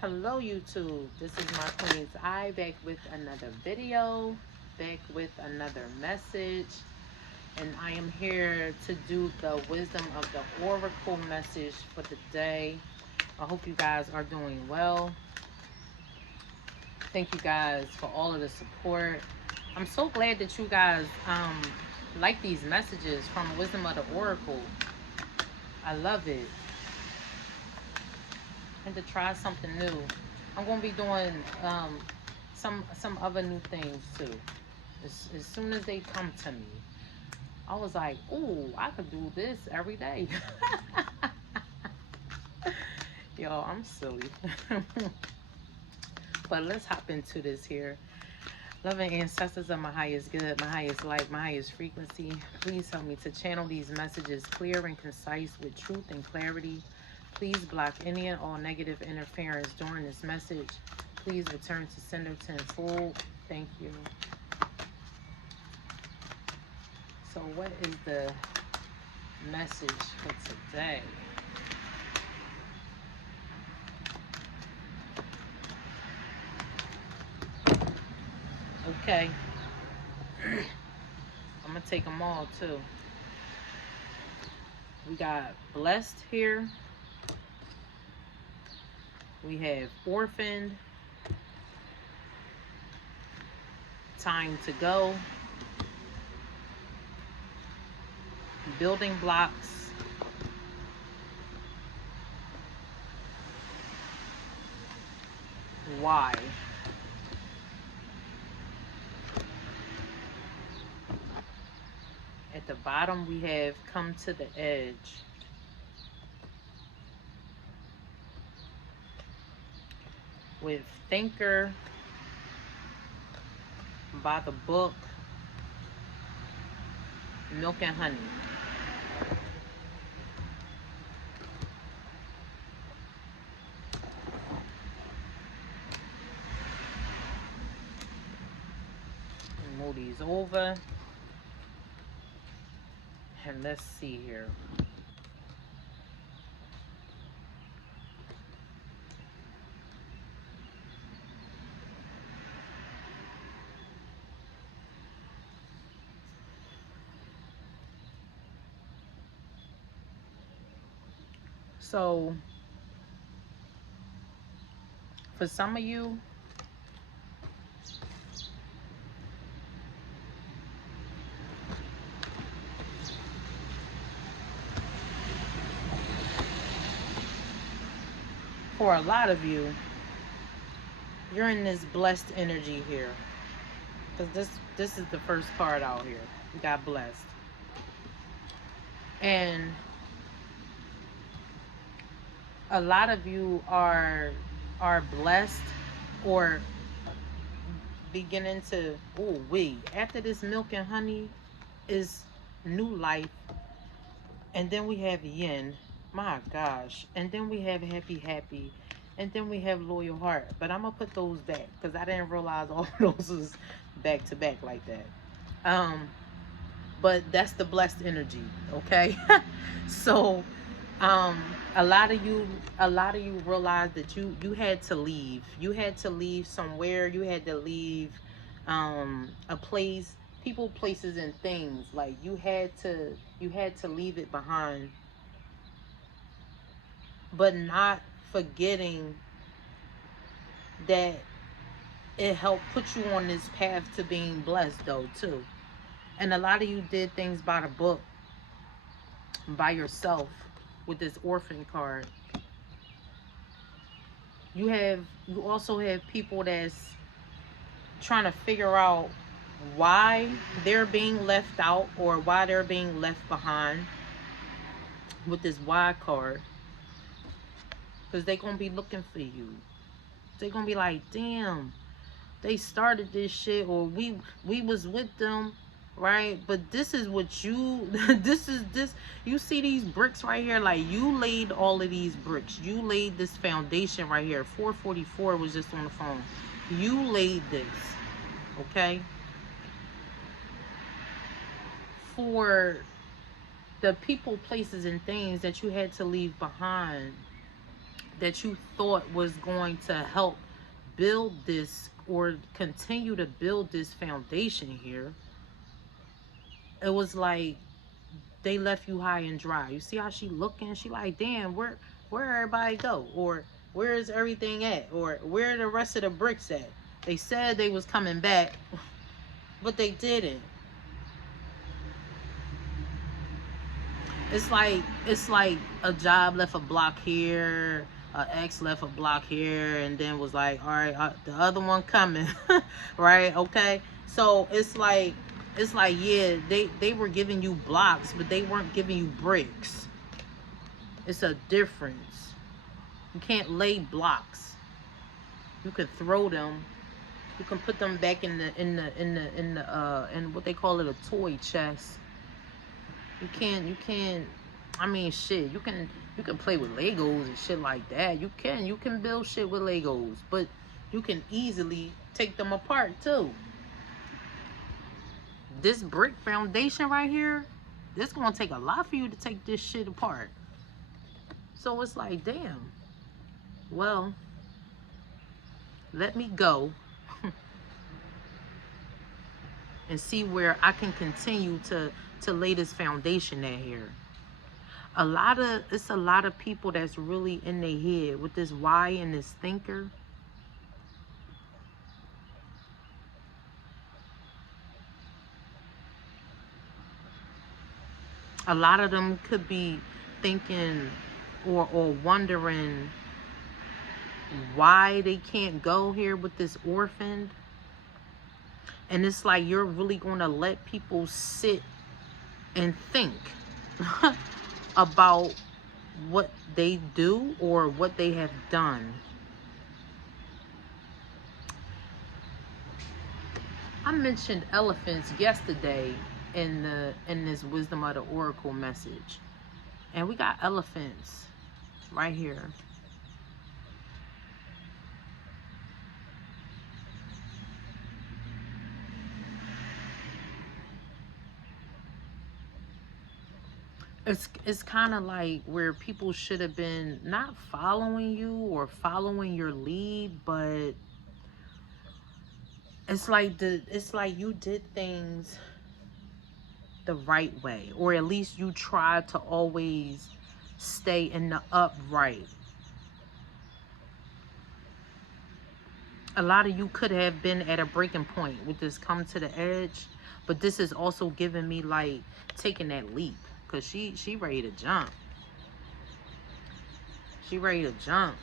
Hello YouTube, this is my Queen's Eye back with another video, back with another message, and I am here to do the wisdom of the oracle message for the day. I hope you guys are doing well. Thank you guys for all of the support. I'm so glad that you guys like these messages from Wisdom of the Oracle. I love it. And to try something new. I'm gonna be doing some other new things too. As soon as they come to me, I was like, "Ooh, I could do this every day." Yo, I'm silly. But let's hop into this here. Loving ancestors of my highest good, my highest light, my highest frequency, please help me to channel these messages clear and concise with truth and clarity. Please block any and all negative interference during this message. Please return to sender tenfold. Thank you. So what is the message for today? Okay. I'm going to take them all too. We got blessed here. We have orphaned. Time to go. Building blocks. Why? At the bottom we have come to the edge. With thinker, by the book, milk and honey. Move these over. And let's see here. So, for some of you, for a lot of you, you're in this blessed energy here. Because this is the first card out here. We got blessed. And a lot of you are blessed or beginning to, oh wait, after this milk and honey is new life. And then we have yin, my gosh. And then we have happy. And then we have loyal heart. But I'm gonna put those back because I didn't realize all those was back to back like that. But that's the blessed energy, okay? So a lot of you realize that you had to leave. You had to leave somewhere. You had to leave a place, people, places, and things. Like you had to leave it behind, but not forgetting that it helped put you on this path to being blessed though too. And a lot of you did things by the book, by yourself, with this orphan card. You also have people that's trying to figure out why they're being left out or why they're being left behind with this why card, because they're gonna be looking for you. They're gonna be like, damn, they started this shit, or we was with them, right? But this is what you this you see these bricks right here, like you laid all of these bricks, you laid this foundation right here. 444 was just on the phone. You laid this, okay, for the people, places, and things that you had to leave behind. that you thought was going to help build this or continue to build this foundation here, it was like they left you high and dry. You see how she looking? She like, damn, where everybody go? Or where is everything at? Or where are the rest of the bricks at? They said they was coming back, but they didn't. It's like a job left a block here, a ex left a block here, and then was like, all right, the other one coming, right? Okay, so it's like yeah, they were giving you blocks, but they weren't giving you bricks. It's a difference. You can't lay blocks. You can throw them. You can put them back in in what they call it, a toy chest. You can't. I mean, shit. You can play with Legos and shit like that. You can build shit with Legos, but you can easily take them apart too. This brick foundation right here, it's gonna take a lot for you to take this shit apart. So it's like, damn. Well, let me go and see where I can continue to lay this foundation at here. It's a lot of people that's really in their head with this why and this thinker. A lot of them could be thinking or wondering why they can't go here with this orphan. And it's like you're really going to let people sit and think about what they do or what they have done. I mentioned elephants yesterday in this Wisdom of the Oracle message, and we got elephants right here. It's kind of like where people should have been not following you or following your lead, but it's like you did things the right way, or at least you tried to always stay in the upright. A lot of you could have been at a breaking point with this come to the edge, but this is also giving me like taking that leap, because she ready to jump. She ready to jump.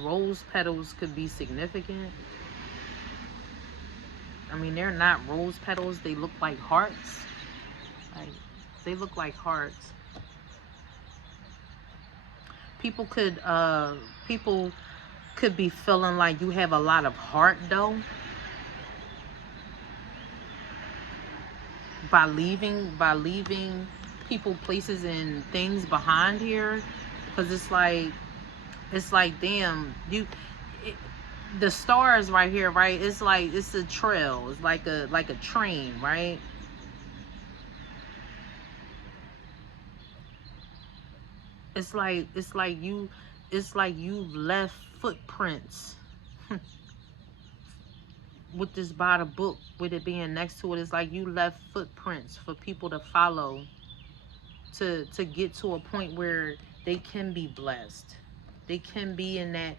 Rose petals could be significant. I mean, they're not rose petals. They look like hearts. Like, they look like hearts. People could be feeling like you have a lot of heart though. By leaving people, places, and things behind here, because it's like damn, the stars right here, right? It's like it's a trail. It's like a train, right? It's like you left footprints with this by the book, with it being next to it. It's like you left footprints for people to follow to get to a point where they can be blessed. They can be in that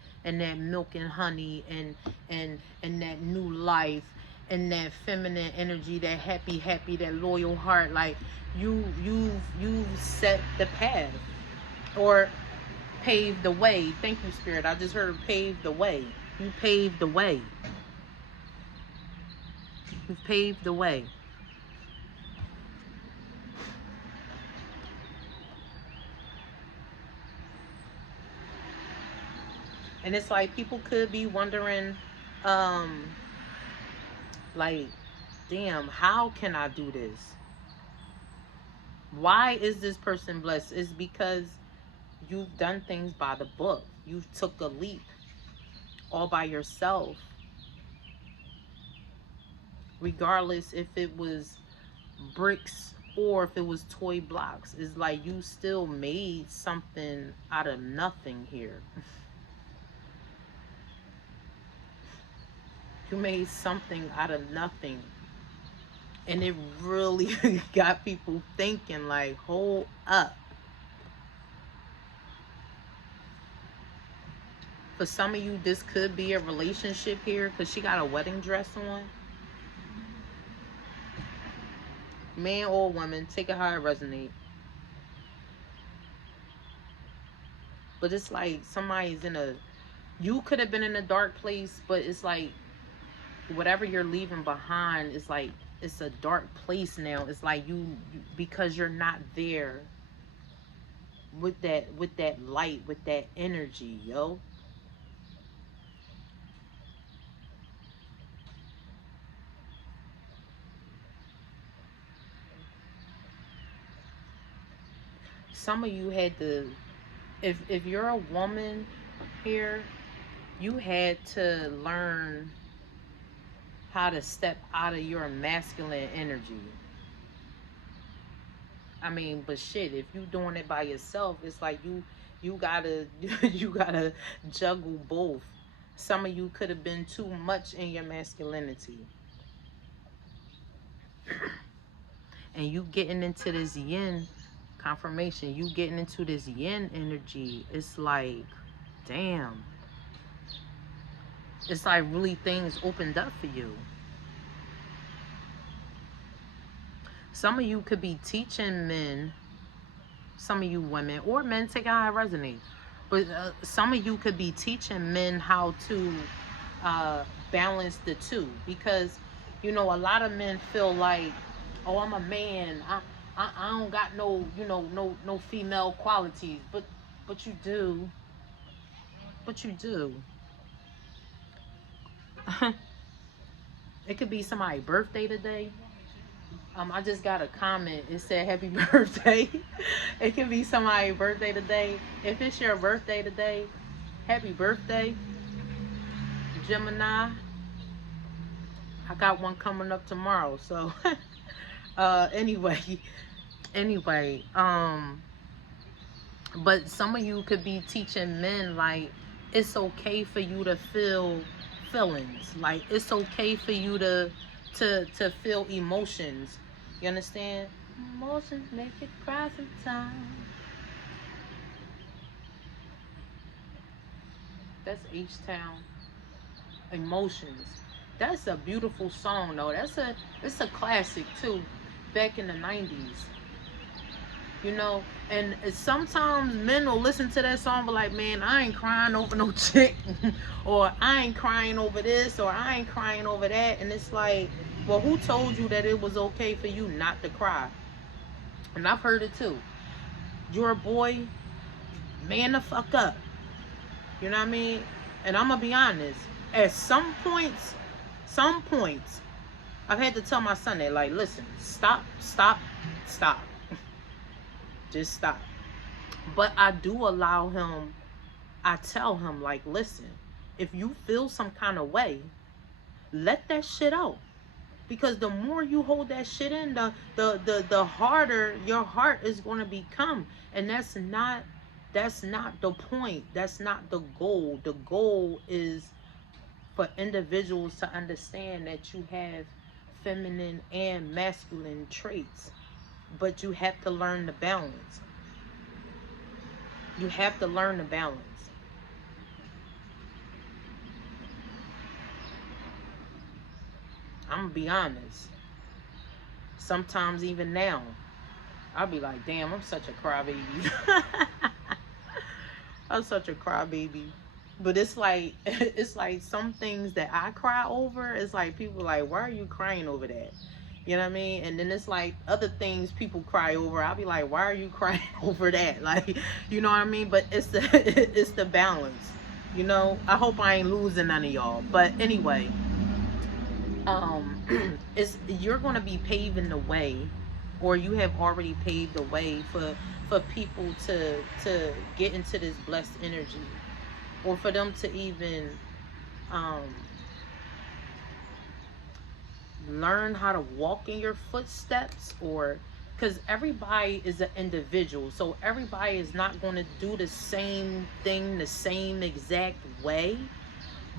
milk and honey and that new life and that feminine energy, that happy, that loyal heart. Like you set the path or paved the way. Thank you, Spirit. I just heard pave the way. You paved the way. You paved the way. And it's like people could be wondering, like, damn, how can I do this? Why is this person blessed? It's because you've done things by the book. You took a leap all by yourself. regardless if it was bricks or if it was toy blocks. It's like you still made something out of nothing here. You made something out of nothing. And it really got people thinking, like, hold up. For some of you, this could be a relationship here because she got a wedding dress on. Man or woman, take it how it resonates. But it's like somebody's in a... You could have been in a dark place, but it's like whatever you're leaving behind is like, it's a dark place now. It's like because you're not there with that light, with that energy, yo. Some of you had to, if you're a woman here, you had to learn how to step out of your masculine energy. I mean, but shit, if you doing it by yourself, it's like you gotta you gotta juggle both. Some of you could have been too much in your masculinity. And you getting into this yin confirmation, you getting into this yin energy, it's like, damn. It's like really things opened up for you. Some of you could be teaching men, some of you women, or men, take how it resonates. But some of you could be teaching men how to balance the two. Because, you know, a lot of men feel like, oh, I'm a man. I don't got no, you know, no female qualities. But you do. But you do. It could be somebody's birthday today. I just got a comment. It said happy birthday. It could be somebody's birthday today. If it's your birthday today, happy birthday, Gemini. I got one coming up tomorrow. So anyway, but some of you could be teaching men like it's okay for you to feel feelings. Like it's okay for you to feel emotions. You understand? Emotions make you cry sometimes. That's H-Town. Emotions. That's a beautiful song though. It's a classic too. Back in the 90s. You know, and sometimes men will listen to that song, but like, man, I ain't crying over no chick, or I ain't crying over this, or I ain't crying over that. And it's like, well, who told you that it was okay for you not to cry? And I've heard it too. You're a boy, man the fuck up. You know what I mean? And I'm gonna be honest. At some points, I've had to tell my son that, like, listen, stop. Just stop. But I do allow him, I tell him, like, listen, if you feel some kind of way, let that shit out. Because the more you hold that shit in, the harder your heart is going to become. And that's not the point. That's not the goal. The goal is for individuals to understand that you have feminine and masculine traits. But you have to learn the balance. You have to learn the balance. I'm gonna be honest. Sometimes even now, I'll be like, damn, I'm such a crybaby. I'm such a crybaby. But it's like some things that I cry over, it's like people like, why are you crying over that? You know what I mean? And then it's like other things people cry over. I'll be like, why are you crying over that? Like, you know what I mean? But it's the it's the balance. You know, I hope I ain't losing none of y'all. But anyway, it's you're gonna be paving the way, or you have already paved the way for people to get into this blessed energy, or for them to even learn how to walk in your footsteps, or because everybody is an individual, so everybody is not going to do the same thing the same exact way,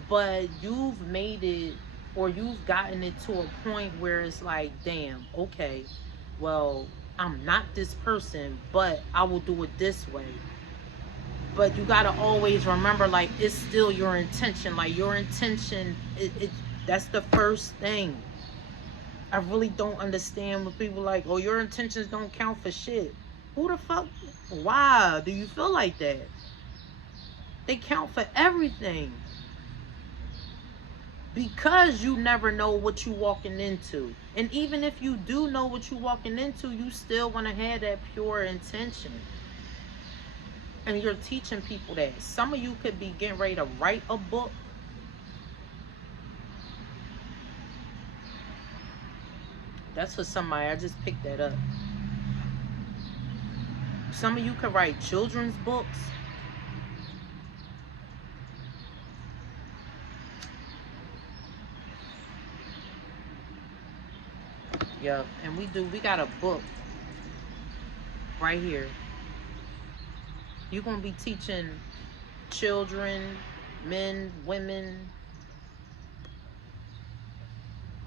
but you've made it, or you've gotten it to a point where it's like, damn, okay, well, I'm not this person, but I will do it this way. But you got to always remember, like, it's still your intention. Like, your intention, that's the first thing. I really don't understand when people like, oh, your intentions don't count for shit. Who the fuck? Why do you feel like that? They count for everything. Because you never know what you walking into. And even if you do know what you walking into, you still want to have that pure intention. And you're teaching people that. Some of you could be getting ready to write a book. That's for somebody. I just picked that up. Some of you could write children's books. Yep. And we got a book right here. You're going to be teaching children, men, women.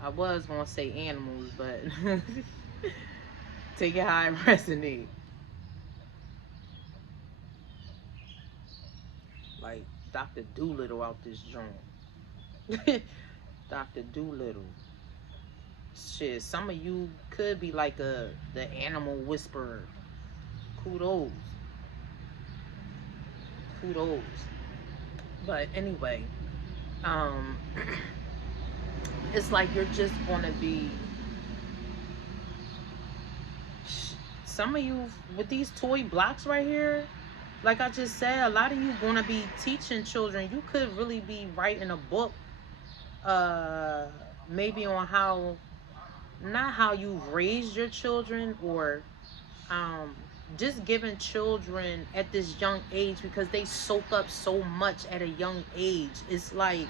I was going to say animals, but take it how it resonates. Like Dr. Doolittle out this joint. Dr. Doolittle. Shit, some of you could be like the animal whisperer. Kudos. Kudos. But anyway, it's like you're just gonna be, some of you with these toy blocks right here, like I just said, a lot of you gonna be teaching children. You could really be writing a book, maybe on how, not how you've raised your children, or just giving children at this young age, because they soak up so much at a young age. It's like,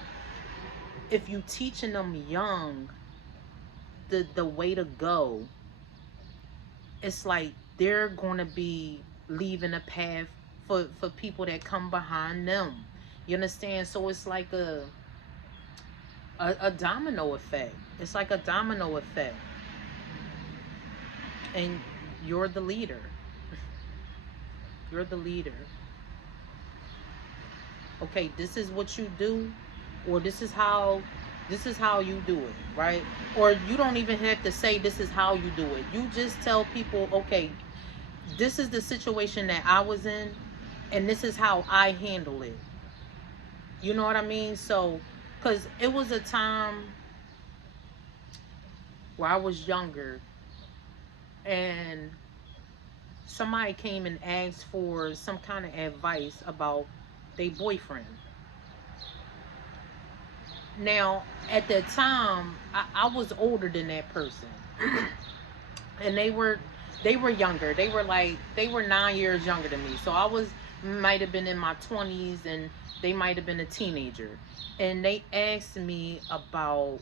if you teaching them young the way to go, it's like they're gonna be leaving a path for people that come behind them. You understand? So it's like a domino effect. It's like a domino effect. And you're the leader. You're the leader. Okay, this is what you do, or this is how you do it, right? Or you don't even have to say this is how you do it. You just tell people, okay, this is the situation that I was in, and this is how I handle it. You know what I mean? So, because it was a time where I was younger, and somebody came and asked for some kind of advice about their boyfriend. Now, at that time, I was older than that person. And they were younger. They were 9 years younger than me. So I might have been in my 20s, and they might have been a teenager. And they asked me about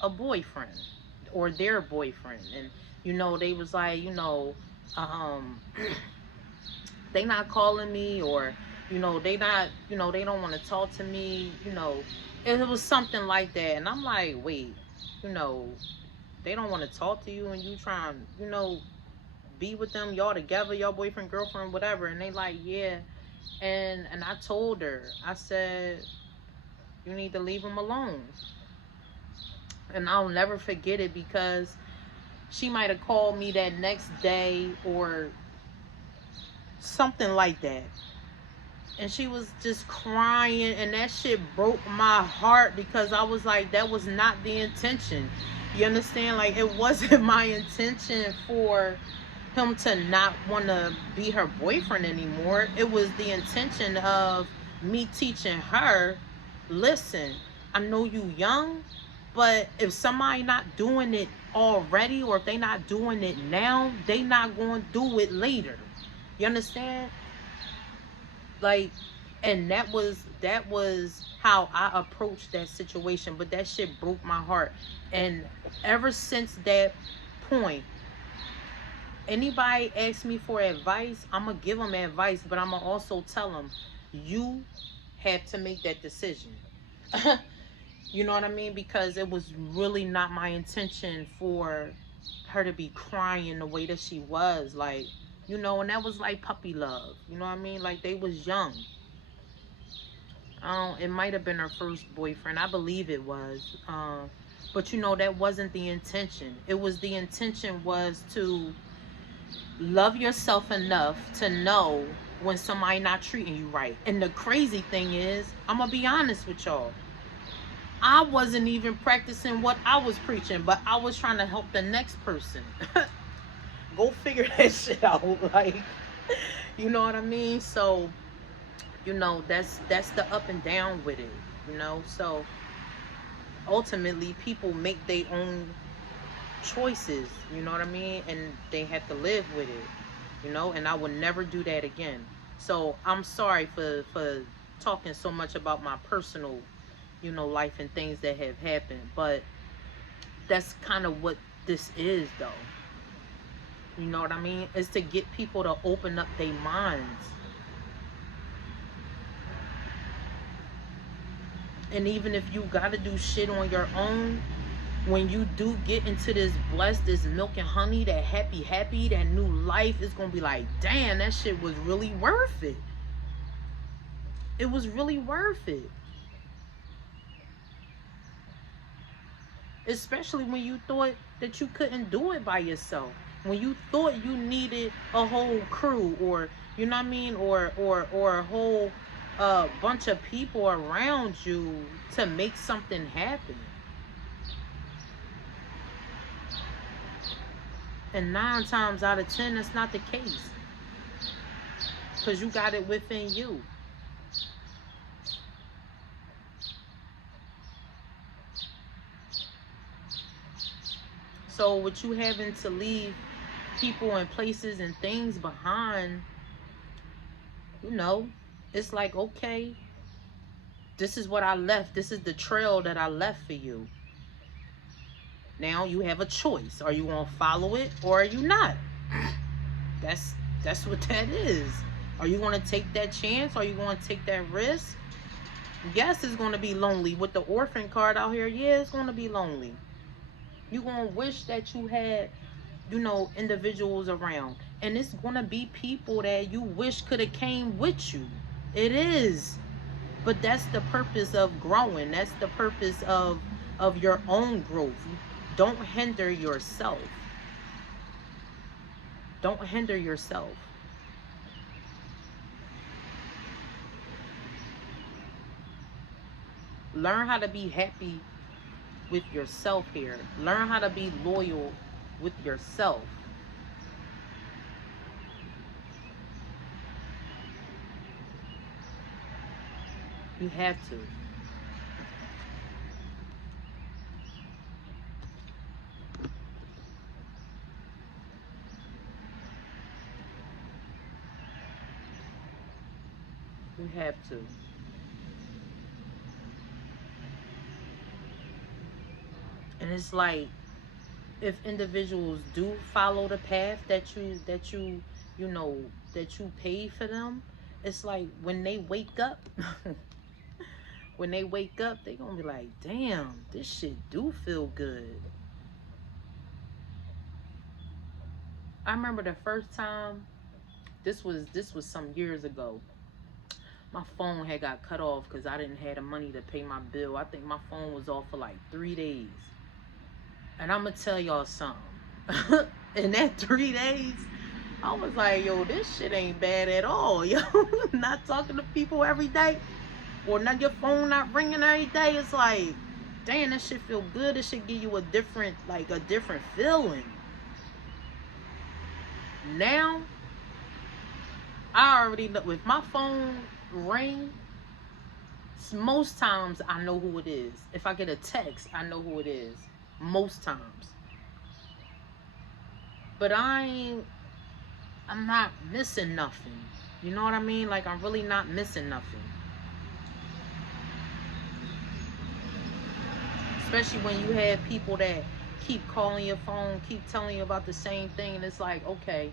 a boyfriend, or their boyfriend. And they was like, they not calling me, or they not, they don't want to talk to me, it was something like that. And I'm like, wait, they don't want to talk to you, and you trying, be with them, y'all together, y'all boyfriend, girlfriend, whatever. And they like, yeah. And I told her, I said, you need to leave him alone. And I'll never forget it, because she might have called me that next day or something like that. And she was just crying, and that shit broke my heart, because I was like, that was not the intention. You understand? Like, it wasn't my intention for him to not want to be her boyfriend anymore. It was the intention of me teaching her, listen, I know you young, but if somebody not doing it already, or if they not doing it now, they not going to do it later. You understand? Like, And that was how I approached that situation. But that shit broke my heart. And ever since that point, anybody asks me for advice, I'm gonna give them advice, but I'm gonna also tell them, you have to make that decision. You know what I mean? Because it was really not my intention for her to be crying the way that she was. Like, and that was like puppy love. You know what I mean? Like, they was young. It might have been her first boyfriend. I believe it was. But that wasn't the intention. The intention was to love yourself enough to know when somebody not treating you right. And the crazy thing is, I'm gonna be honest with y'all, I wasn't even practicing what I was preaching, but I was trying to help the next person. Go figure that shit out. Like, you know what I mean? So, that's the up and down with it. So ultimately people make their own choices, you know what I mean? And they have to live with it. And I would never do that again. So I'm sorry for talking so much about my personal, life and things that have happened, but that's kind of what this is, though. You know what I mean? It's to get people to open up their minds. And even if you gotta do shit on your own, when you do get into this blessed, this milk and honey, that happy, that new life, is gonna be like, damn, that shit was really worth it. It was really worth it. Especially when you thought that you couldn't do it by yourself. When you thought you needed a whole crew, or you know what I mean, or a whole bunch of people around you to make something happen. And 9 times out of 10, that's not the case. Because you got it within you. So with you having to leave people and places and things behind, it's like, okay, this is what I left. This is the trail that I left for you. Now you have a choice. Are you going to follow it, or are you not? That's what that is. Are you going to take that chance? Are you going to take that risk? Yes, it's going to be lonely. With the orphan card out here, yeah, it's going to be lonely. You're going to wish that you had, individuals around. And it's going to be people that you wish could have came with you. It is. But that's the purpose of growing. That's the purpose of your own growth. Don't hinder yourself. Don't hinder yourself. Learn how to be happy with yourself here. Learn how to be loyal with yourself. You have to. You have to. And it's like, if individuals do follow the path you know that you pay for them, it's like when they wake up, when they wake up, they gonna be like, damn, this shit do feel good. I remember the first time, this was some years ago. My phone had got cut off because I didn't have the money to pay my bill. I think my phone was off for like 3 days. And I'm gonna tell y'all something. In that 3 days, I was like, yo, this shit ain't bad at all. Yo, not talking to people every day, or not your phone not ringing every day. It's like, damn, that shit feel good. It should give you a different feeling. Now, I already know, if my phone ring, most times I know who it is. If I get a text, I know who it is. Most times. But I'm not missing nothing. You know what I mean? Like, I'm really not missing nothing. Especially when you have people that keep calling your phone, keep telling you about the same thing. And it's like, okay,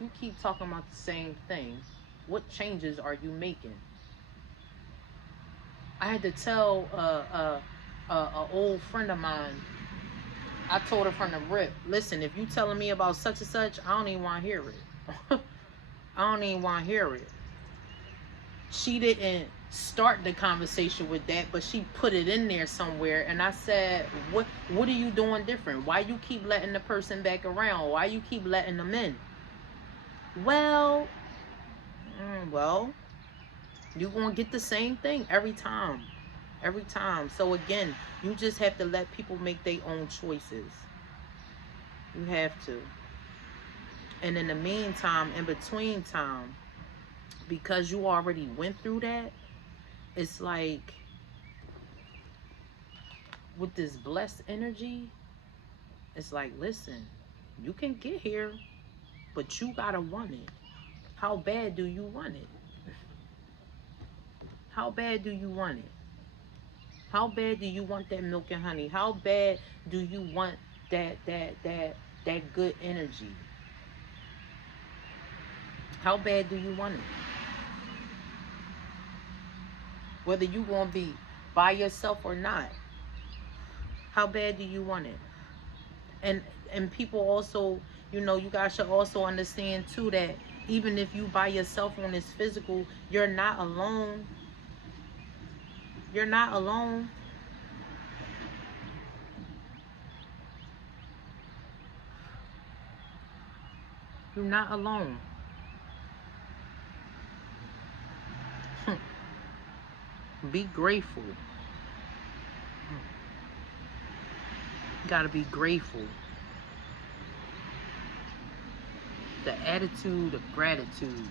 you keep talking about the same thing. What changes are you making? I had to tell a old friend of mine. I told her from the rip, listen, if you telling me about such and such, I don't even want to hear it. I don't even want to hear it. She didn't start the conversation with that, but she put it in there somewhere. And I said, what are you doing different? Why you keep letting the person back around? Why you keep letting them in? Well, well, you're going to get the same thing every time. Every time. So again, you just have to let people make their own choices. You have to. And in the meantime, in between time, because you already went through that, it's like with this blessed energy, it's like, listen, you can get here, but you gotta want it. How bad do you want it? How bad do you want it? How bad do you want that milk and honey? How bad do you want that good energy? How bad do you want it? Whether you gonna be by yourself or not, how bad do you want it? And people also, you know, you guys should also understand too that even if you by yourself on this physical, you're not alone. You're not alone. You're not alone. Be grateful. You gotta be grateful. The attitude of gratitude,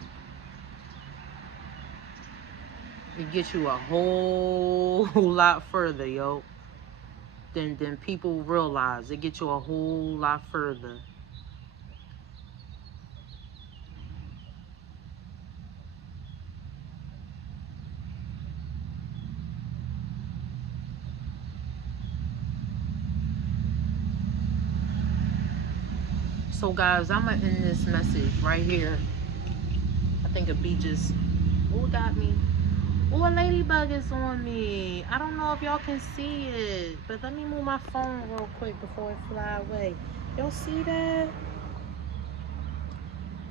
it gets you a whole lot further, yo, than people realize. It gets you a whole lot further. So guys, I'm gonna end this message right here. I think it'd be just, who got me? Oh, a ladybug is on me. I don't know if y'all can see it, but let me move my phone real quick before it fly away. Y'all see that?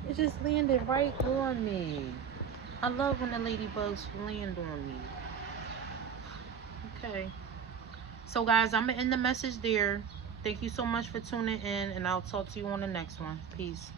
It just landed right on me. I love when the ladybugs land on me. Okay. So guys, I'm gonna end the message there. Thank you so much for tuning in, and I'll talk to you on the next one. Peace.